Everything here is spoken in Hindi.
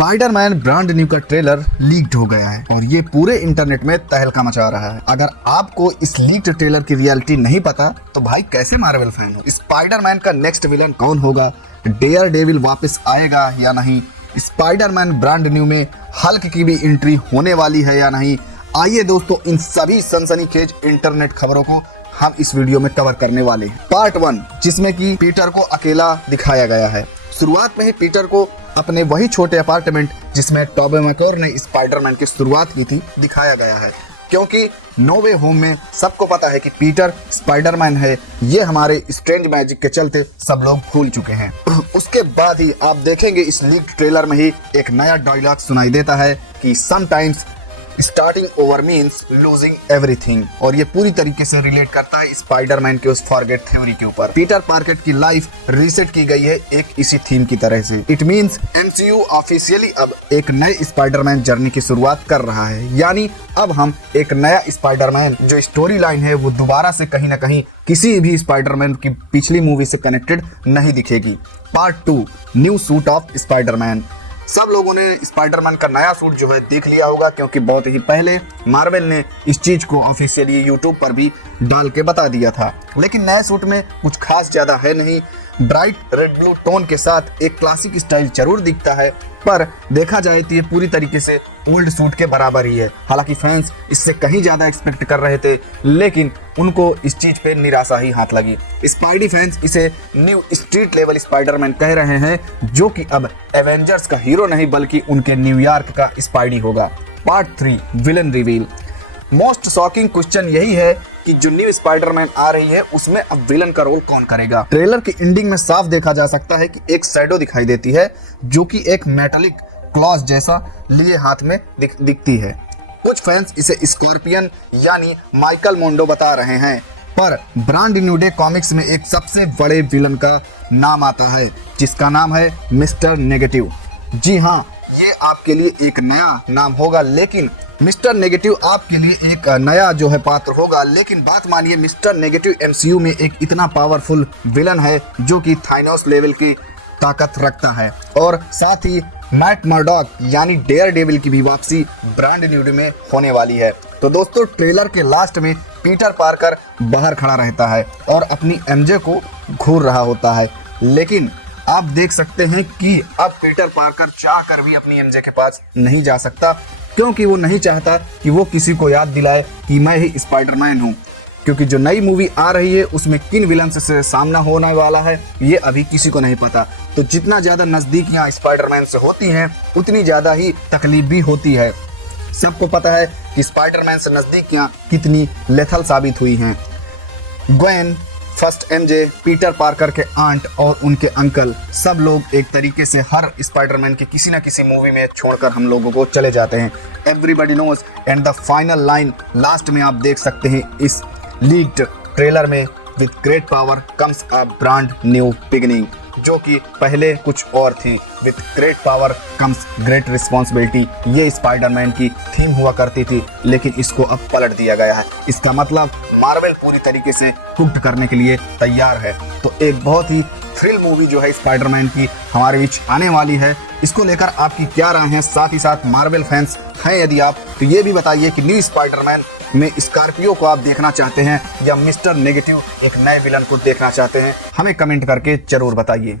स्पाइडरमैन ब्रांड न्यू का ट्रेलर लीक्ड हो गया है और ये पूरे इंटरनेट में तहलका मचा रहा है। अगर आपको इस लीक्ड ट्रेलर की रियलिटी नहीं पता तो भाई कैसे मार्वल फैन हो। स्पाइडरमैन का नेक्स्ट विलन कौन होगा, डेयर डेविल वापस आएगा या नहीं, स्पाइडरमैन ब्रांड न्यू में हल्क की भी एंट्री होने वाली है या नहीं, आइए दोस्तों इन सभी सनसनीखेज इंटरनेट खबरों को हम इस वीडियो में कवर करने वाले हैं। पार्ट 1 जिसमें कि पीटर को अकेला दिखाया गया है। शुरुआत में ही पीटर को अपने वही छोटे अपार्टमेंट जिसमें टोबी मैगवायर ने स्पाइडरमैन की शुरुआत की थी दिखाया गया है, क्योंकि नो वे होम में सबको पता है कि पीटर स्पाइडरमैन है। ये हमारे स्ट्रेंज मैजिक के चलते सब लोग भूल चुके हैं। उसके बाद ही आप देखेंगे इस लीक ट्रेलर में ही एक नया डायलॉग सुनाई देता है कि sometimes starting over means losing everything, और ये पूरी तरीके से रिलेट करता है स्पाइडरमैन के उस फॉरगेट थ्योरी के ऊपर। पीटर पार्कर की लाइफ रीसेट की गई है एक इसी थीम की तरह से। इट मीन्स एमसीयू ऑफिशियली अब एक नए स्पाइडरमैन जर्नी की शुरुआत कर रहा है, यानी अब हम एक नया स्पाइडरमैन जो स्टोरी लाइन है वो दोबारा से कहीं ना कहीं किसी भी स्पाइडरमैन की पिछली मूवी से कनेक्टेड नहीं दिखेगी। Part 2 new suit of Spiderman. सब लोगों ने स्पाइडरमैन का नया सूट जो है देख लिया होगा, क्योंकि बहुत ही पहले मार्वल ने इस चीज को ऑफिशियली यूट्यूब पर भी डाल के बता दिया था। लेकिन नए सूट में कुछ खास ज्यादा है नहीं। ब्राइट रेड ब्लू टोन के साथ एक क्लासिक स्टाइल जरूर दिखता है, पर देखा जाए तो ये पूरी तरीके से ओल्ड सूट के बराबर ही है। हालांकि फैंस इससे कहीं ज्यादा एक्सपेक्ट कर रहे थे, लेकिन उनको इस चीज पे निराशा ही हाथ लगी। स्पाइडी फैंस इसे न्यू स्ट्रीट लेवल स्पाइडरमैन कह रहे हैं, जो कि अब एवेंजर्स का हीरो नहीं बल्कि उनके न्यूयॉर्क का स्पाइडी होगा। Part 3 villain reveal. Most shocking question यही है कि जो न्यू स्पाइडरमैन आ रही है उसमें अब विलन का रोल कौन करेगा। ट्रेलर की एंडिंग में साफ देखा जा सकता है कि एक शैडो दिखाई देती है जो कि एक मेटालिक क्लॉज जैसा लिए हाथ में दिखती है। कुछ फैंस इसे स्कॉर्पियन यानी माइकल मोंडो बता रहे हैं, पर ब्रांड न्यू डे कॉमिक्स में एक सबसे बड़े विलन का नाम आता है जिसका नाम है मिस्टर नेगेटिव। जी हाँ, ये आपके लिए एक नया नाम होगा, लेकिन मिस्टर नेगेटिव आपके लिए एक नया जो है पात्र होगा। लेकिन बात मानिए, मिस्टर नेगेटिव एमसीयू में एक इतना पावरफुल विलन है जो कि थाइनोस लेवल की ताकत रखता है, और साथ ही मैट मर्डॉक यानी डेयर डेविल की भी वापसी ब्रांड न्यू डे में होने वाली है। तो दोस्तों, ट्रेलर के लास्ट में पीटर पार्कर बाहर खड़ा रहता है और अपनी एमजे को घूर रहा होता है, लेकिन आप देख सकते हैं कि अब पीटर पार्कर चाह कर भी अपनी एमजे के पास नहीं जा सकता, क्योंकि वो नहीं चाहता कि वो किसी को याद दिलाए कि मैं ही स्पाइडरमैन हूँ। क्योंकि जो नई मूवी आ रही है उसमें किन विलन से सामना होने वाला है ये अभी किसी को नहीं पता। तो जितना ज्यादा नजदीकियां स्पाइडरमैन से होती हैं उतनी ज्यादा ही तकलीफ भी होती है। सबको पता है कि स्पाइडरमैन से नजदीकियां कितनी लेथल साबित हुई हैं। Gwen, first MJ, Peter Parker के आंट और उनके अंकल, सब लोग एक तरीके से हर स्पाइडरमैन के किसी न किसी मूवी में छोड़कर हम लोगों को चले जाते हैं। Everybody knows and the final line last में आप देख सकते हैं इस लीक्ड ट्रेलर में, with great power comes a brand new beginning, जो कि पहले कुछ और थी। With great power comes great responsibility, ये स्पाइडरमैन की थीम हुआ करती थी, लेकिन इसको अब पलट दिया गया है। इसका मतलब मार्वल पूरी तरीके से कुक्ड करने के लिए तैयार है। तो एक बहुत ही थ्रिल मूवी जो है स्पाइडरमैन की हमारे बीच आने वाली है। इसको लेकर आपकी क्या राय है? साथ ही साथ मार्वल फैंस हैं यदि आप, तो ये भी बताइए कि न्यू स्पाइडरमैन में स्कॉर्पियो को आप देखना चाहते हैं या मिस्टर नेगेटिव एक नए विलन को देखना चाहते हैं? हमें कमेंट करके जरूर बताइए।